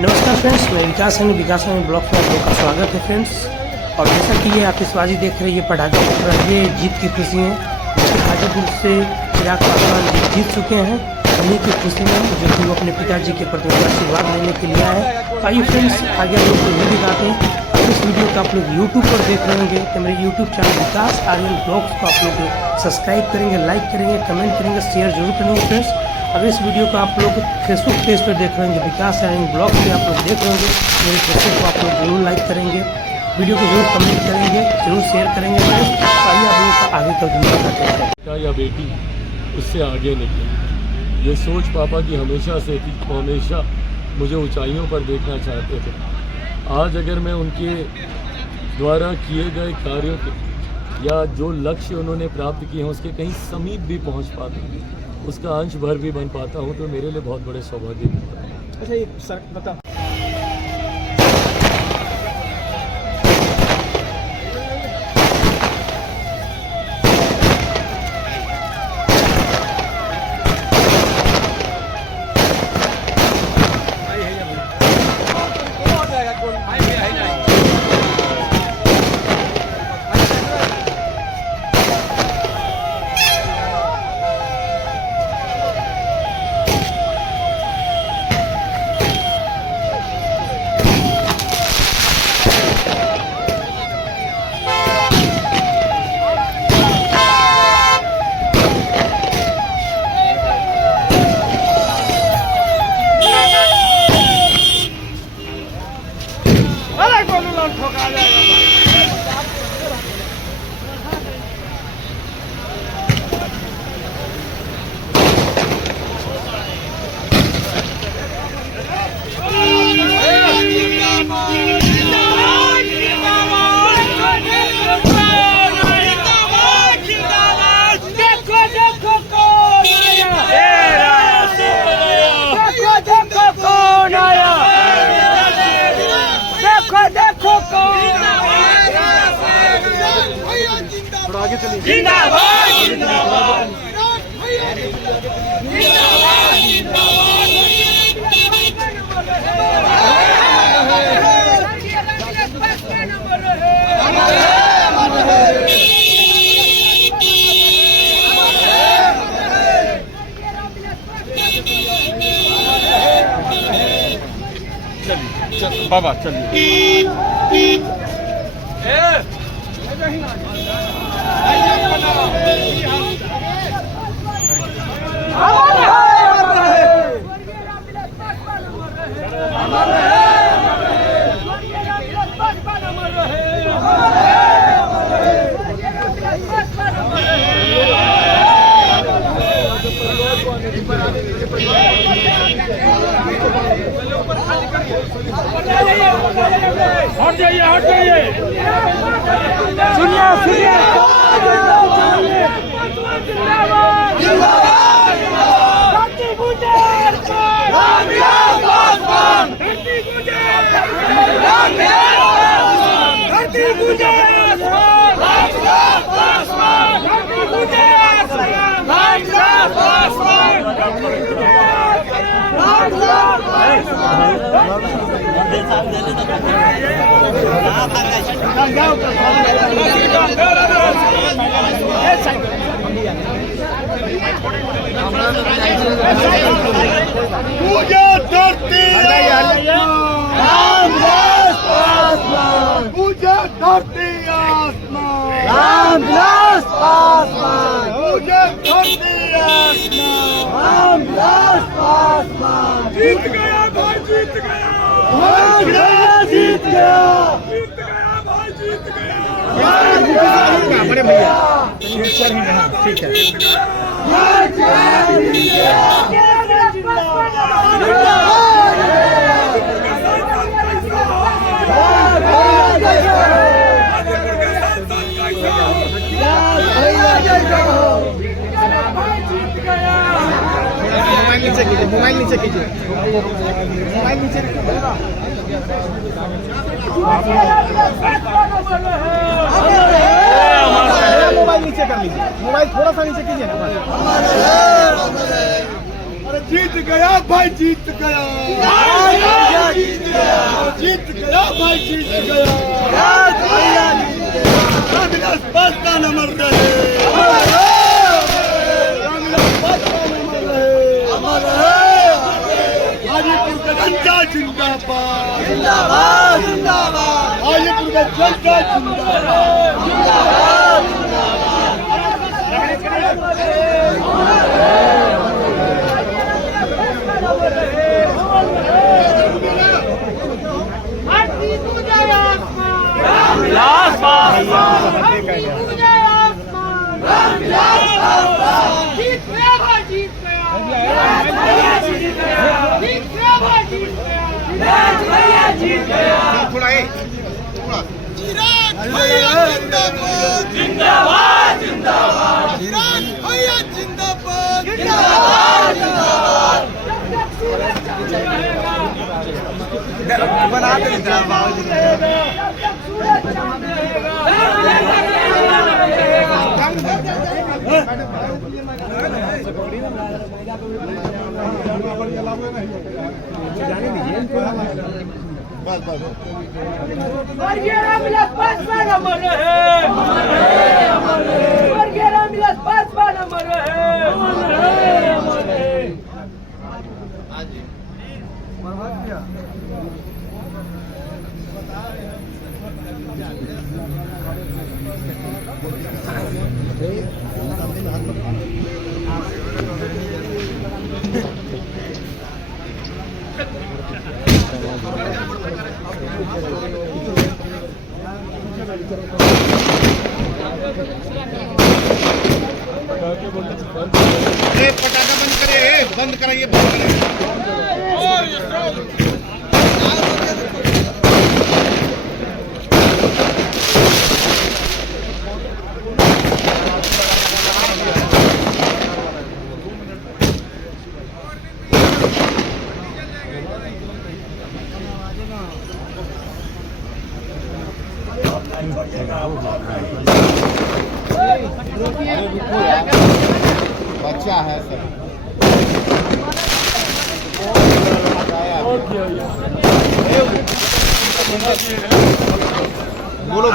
नमस्कार फ्रेंड्स, मैं विकास में ब्लॉग में आप लोग का स्वागत है फ्रेंड्स। और जैसा कि ये आतिशबाजी देख रहे हैं, ये पटाखे फूट रहा है, ये जीत की खुशी है। हाजीपुर से चिराग पासवान जीत चुके हैं, उन्हीं की खुशी में जो कि वो अपने पिताजी के प्रति आशीर्वाद लेने के लिए आए। आइए फ्रेंड्स, आगे हम लोग को ये दिखाते हैं। इस वीडियो को आप लोग यूट्यूब पर देख रहे होंगे तो मेरे यूट्यूब चैनल विकास आर्यन ब्लॉग्स को आप लोग सब्सक्राइब करेंगे, लाइक करेंगे, कमेंट करेंगे, शेयर जरूर करेंगे फ्रेंड्स। अगर इस वीडियो को आप लोग फेसबुक पेज पर देख रहे होंगे, विकास आर्यन ब्लॉग पे आप लोग देख रहे होंगे, मेरे फेसबुक को आप लोग जरूर लाइक करेंगे, वीडियो को जरूर कमेंट करेंगे, जरूर शेयर करेंगे फ्रेंड्स। आइए आप लोगों का आगे तक दिखाते हैं। या बेटी उससे आगे निकले, ये सोच पापा की हमेशा से थी। वो हमेशा मुझे ऊंचाइयों पर देखना चाहते थे। आज अगर मैं उनके द्वारा किए गए कार्यों के या जो लक्ष्य उन्होंने प्राप्त किए हैं उसके कहीं समीप भी पहुंच पाता हूँ, उसका अंश भर भी बन पाता हूँ, तो मेरे लिए बहुत बड़े सौभाग्य की बात है। अच्छा, ये सर बता आगे चलिए। जिंदाबाद जिंदाबाद चलिए बाबा चलिए। हट जाइए, हट जाइए। सुनिए सुनिए, पूजा धरती पूजा धरती आसमान, रामदास पासवान पूजा धरती आसमान, रामदास पासवान। जीत गया भाई, जीत गया, जीत गया, जीत गया भाई, जीत गया। बड़े भैया ठीक है। मोबाइल नीचे कीजिए, मोबाइल नीचे मोबाइल नीचे कर लीजिए, मोबाइल थोड़ा सा नीचे कीजिए ना। अरे जीत गया भाई, जीत गया। जीत गया, रामविलास पासवान अमर रहे, रामविलास पासवान अमर रहे, हाजीपुर का जनता जिंदाबाद, जिंदाबाद जिंदाबाद, हाजीपुर का जनता जिंदाबाद, जिंदाबाद रामविलास पासवान जीत गया भाई, जीत गया, जीत गया भाई, जीत गया, जीत गया। चिराग भैया जिंदाबाद, जिंदाबाद जिंदाबाद, चिराग भैया जिंदाबाद, जिंदाबाद जिंदाबाद। बना दे जिंदाबाद। स्वर्गीय रामविलास पासवान अमर रहे, स्वर्गीय रामविलास पासवान अमर रहे। पटाखा बंद करे, बंद कराइए, बंद कराइए। बच्चा है सर, बोलो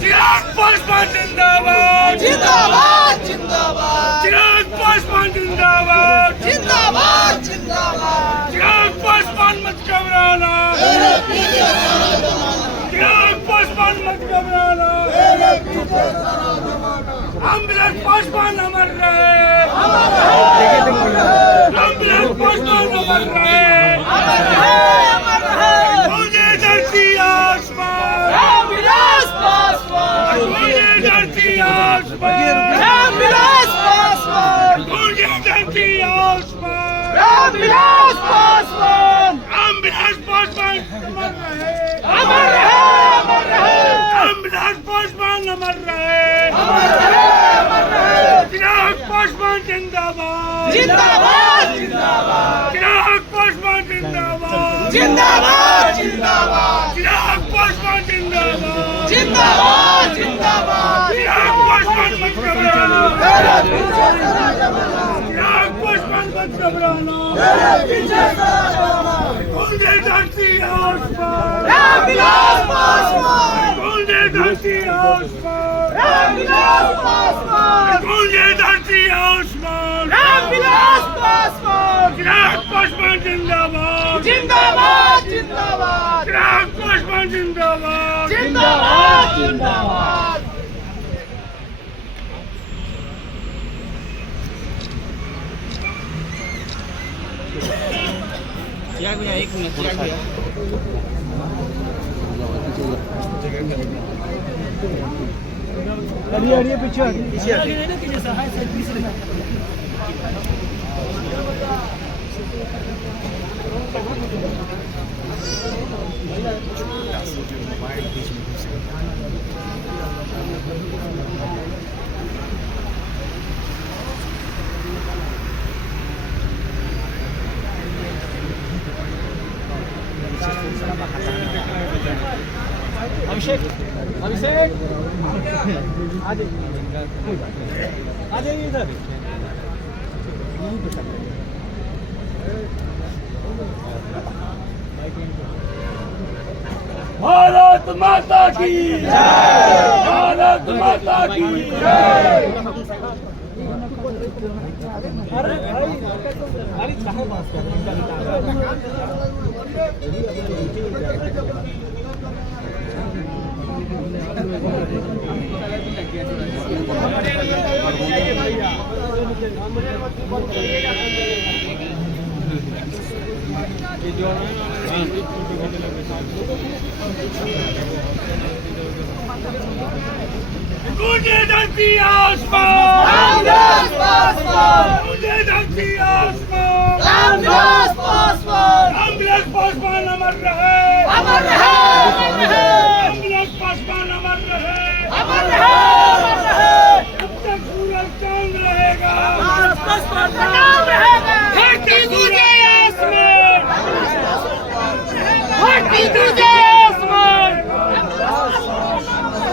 चिराग पासवान जिंदाबाद, जिंदाबाद जिंदाबाद, चिराग पासवान जिंदाबाद, जिंदाबाद जिंदाबाद, चिराग पासवान मत घबराना, चिराग पासवान मत घबराना, रामविलास पासवान अमर रहे, रामविलास पासवान अमर रहे, मुझे धरती आसमान, रामविलास पासवान, मुझे धरती आसमान, रामविलास पासवान, मुझे धरती आसमान, रामविलास पासवान, रामविलास पासवान अमर रहे, अमर रहे, अमर रहे, रामविलास पासवान अमर रहे, अमर रहे, अमर रहे, चिराग पासवान जिंदाबाद, जिंदाबाद जिंदाबाद, चिराग पासवान जिंदाबाद, जिंदाबाद जिंदाबाद, चिराग पासवान जिंदाबाद, जिंदाबाद जिंदाबाद, चिराग पासवान मत घबराना, चिराग पासवान मत घबराना, मुझे धरती आसमान, रामविलास पासवान, मुझे धरती आसमान, रामविलास पासवान, मुझे धरती आसमान, रामविलास पासवान, चिराग पासवान जिंदाबाद, जिंदाबाद जिंदाबाद, चिराग पासवान जिंदाबाद, जिंदाबाद जिंदाबाद। अभिषेक अभिषेक आ जाइए इधर। भारत माता की जय, भारत माता की जय। मुझे धरती आसमान, मुझे धरती आसमान, रामदास पासवान अमर रहे, रामदास पासवान अमर रहे, जब तक सूरज चांद रहेगा, धरती तुझे आसमान, धरती तुझे आसमान,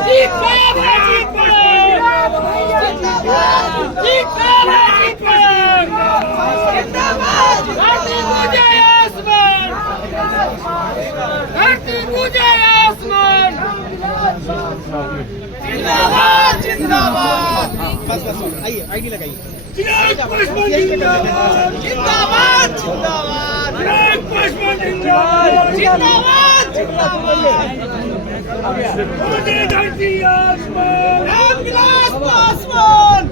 जीत पाएगा, जीत पाएगा, जीत पाएगा, धरती तुझे आसमान, धरती तुझे आसमान, जिंदाबाद जिंदाबाद। बस बस आइए आईडी लगाइए। जिंदाबाद जिंदाबाद जिंदाबाद जिंदाबाद जिंदाबाद जिंदाबाद। मुझे धरती आसमान, रामविलास पासवान।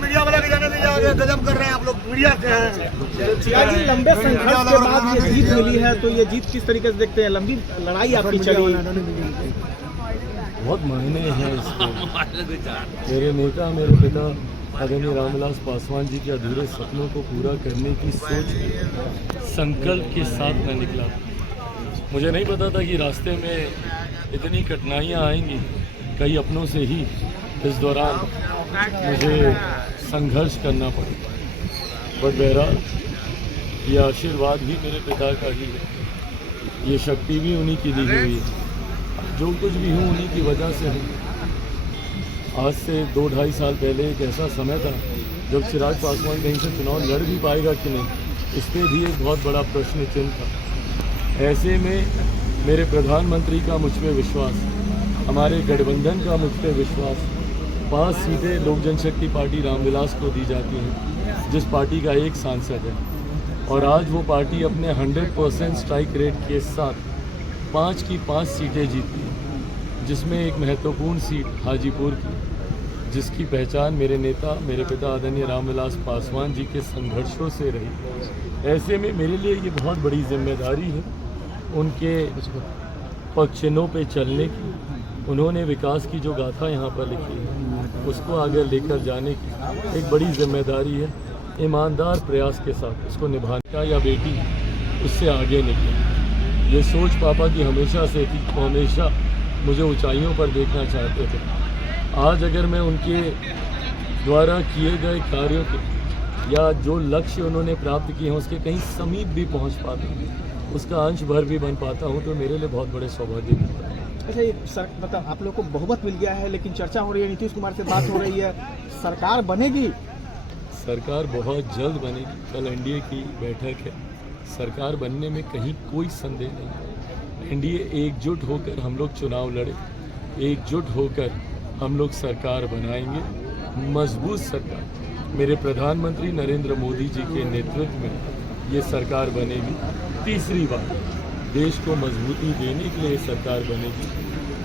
मीडिया वाला के जाने नहीं जाओगे, गजब कर रहे हैं आप लोग मीडिया के हैं। जी लंबे संघर्ष के बाद ये जीत मिली है, तो ये जीत किस तरीके से देखते हैं? लंबी लड़ाई आपकी चली, बहुत मायने हैं इसके। मेरे नेता, मेरे पिता आदरणीय रामविलास पासवान जी के अधूरे सपनों को पूरा करने की सोच संकल्प के साथ मैं निकला। मुझे नहीं पता था कि रास्ते में इतनी कठिनाइयाँ आएंगी, कई अपनों से ही इस दौरान मुझे संघर्ष करना पड़ेगा। बट बहरहाल ये आशीर्वाद भी मेरे पिता का ही है, ये शक्ति भी उन्हीं की दी हुई है। जो कुछ भी हूँ उन्हीं की वजह से हूँ। आज से 2-2.5 साल पहले एक ऐसा समय था जब चिराग पासवान कहीं से चुनाव लड़ भी पाएगा कि नहीं, इस पर भी एक बहुत बड़ा प्रश्न चिन्ह था। ऐसे में मेरे प्रधानमंत्री का मुझ पर विश्वास, हमारे गठबंधन का मुझ पर विश्वास, 5 सीटें लोक जनशक्ति पार्टी रामविलास को दी जाती हैं, जिस पार्टी का एक सांसद है, और आज वो पार्टी अपने 100% स्ट्राइक रेट के साथ 5 की 5 सीटें जीती हैं, जिसमें एक महत्वपूर्ण सीट हाजीपुर की, जिसकी पहचान मेरे नेता, मेरे पिता आदरणीय रामविलास पासवान जी के संघर्षों से रही। ऐसे में मेरे लिए ये बहुत बड़ी जिम्मेदारी है उनके पक्षिणों पे चलने की। उन्होंने विकास की जो गाथा यहाँ पर लिखी है उसको आगे लेकर जाने की एक बड़ी जिम्मेदारी है। ईमानदार प्रयास के साथ उसको निभाने का, या बेटी उससे आगे निकले, ये सोच पापा की हमेशा से थी। वो हमेशा मुझे ऊंचाइयों पर देखना चाहते थे। आज अगर मैं उनके द्वारा किए गए कार्यों के या जो लक्ष्य उन्होंने प्राप्त किए हैं उसके कहीं समीप भी पहुंच पाता हूँ, उसका अंश भर भी बन पाता हूँ, तो मेरे लिए बहुत बड़े सौभाग्य की बात है। अच्छा ये मतलब आप लोग को बहुमत मिल गया है, लेकिन चर्चा हो रही है, नीतीश कुमार से बात हो रही है, सरकार बनेगी? सरकार बहुत जल्द बनेगी। कल एनडीए की बैठक है, सरकार बनने में कहीं कोई संदेह नहीं है। एनडीए एकजुट होकर हम लोग चुनाव लड़े, एकजुट होकर हम लोग सरकार बनाएंगे, मजबूत सरकार। मेरे प्रधानमंत्री नरेंद्र मोदी जी के नेतृत्व में ये सरकार बनेगी। तीसरी बार देश को मजबूती देने के लिए ये सरकार बनेगी।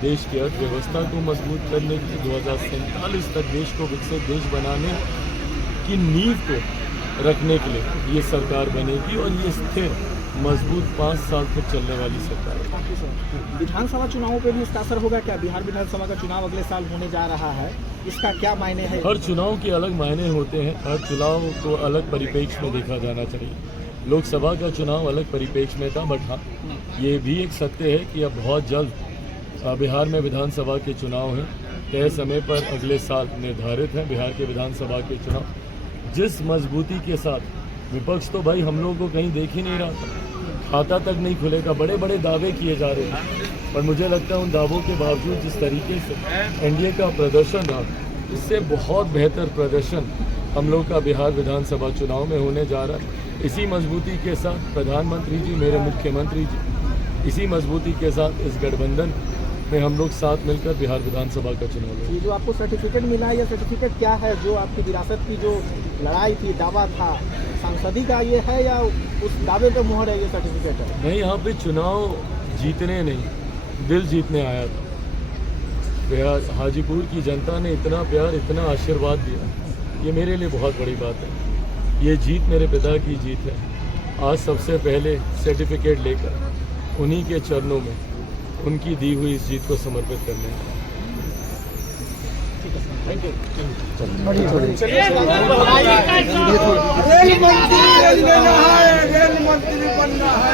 देश की अर्थव्यवस्था को मजबूत करने के लिए 2047 तक देश को विकसित देश बनाने की नींव को रखने के लिए ये सरकार बनेगी, और ये स्थिर मजबूत 5 साल तक चलने वाली सरकार है। विधानसभा चुनावों पे भी इसका असर होगा क्या? बिहार विधानसभा का चुनाव अगले साल होने जा रहा है, इसका क्या मायने है? हर चुनाव के अलग मायने होते हैं, हर चुनाव को अलग परिप्रेक्ष्य में देखा जाना चाहिए। लोकसभा का चुनाव अलग परिप्रेक्ष्य में था, बट हाँ ये भी एक सत्य है कि अब बहुत जल्द बिहार में विधानसभा के चुनाव हैं। तय समय पर अगले साल निर्धारित है बिहार के विधानसभा के चुनाव। जिस मजबूती के साथ विपक्ष तो भाई हम लोगों को कहीं देख ही नहीं रहा था, खाता तक नहीं खुलेगा, बड़े बड़े दावे किए जा रहे हैं, पर मुझे लगता है उन दावों के बावजूद जिस तरीके से एनडीए का प्रदर्शन रहा, इससे बहुत बेहतर प्रदर्शन हम लोग का बिहार विधानसभा चुनाव में होने जा रहा है। इसी मजबूती के साथ प्रधानमंत्री जी, मेरे मुख्यमंत्री जी, इसी मजबूती के साथ इस गठबंधन में हम लोग साथ मिलकर बिहार विधानसभा का चुनाव लड़ेंगे। ये जो आपको सर्टिफिकेट मिला है, ये सर्टिफिकेट क्या है? जो आपकी विरासत की जो लड़ाई थी, दावा था सांसदी का, ये है या उस दावे पे मोहर है ये सर्टिफिकेट है? मैं यहाँ पे चुनाव जीतने नहीं, दिल जीतने आया था। बिहार हाजीपुर की जनता ने इतना प्यार, इतना आशीर्वाद दिया, ये मेरे लिए बहुत बड़ी बात है। ये जीत मेरे पिता की जीत है। आज सबसे पहले सर्टिफिकेट लेकर उन्हीं के चरणों में उनकी दी हुई इस जीत को समर्पित करने हैं। रेल मंत्री बनना है।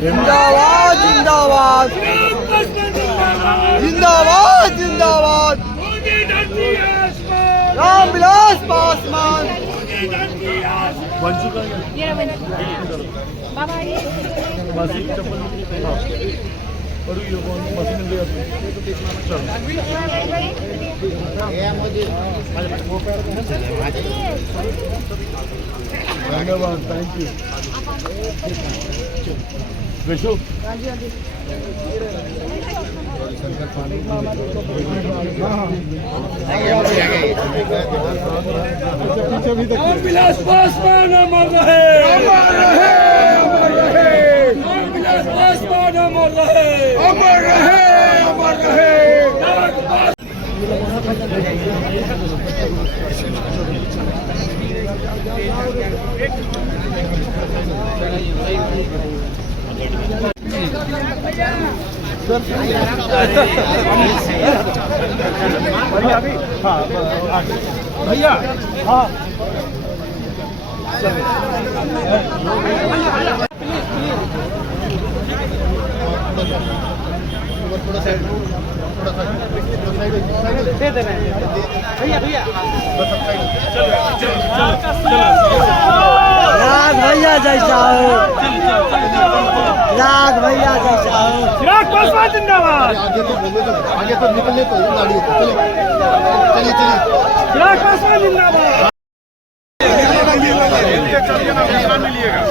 जिंदाबाद जिंदाबाद जिंदाबाद जिंदाबाद रामविलास पासवान। धन्यवाद, थैंक यू। विशु रामविलास पासवान अमर रहे, अमर रहे, अमर रहे। रामविलास पासवान अमर रहे, अमर रहे, अमर रहे। भैया हाँ राग भैया जैसा हो, राग भैया जैसा हो। चिराग पासवान जिंदाबाद। आगे तो निकलने तो गाड़ी चलिए चलिए चिराग पासवान जिंदाबाद। मिलिएगा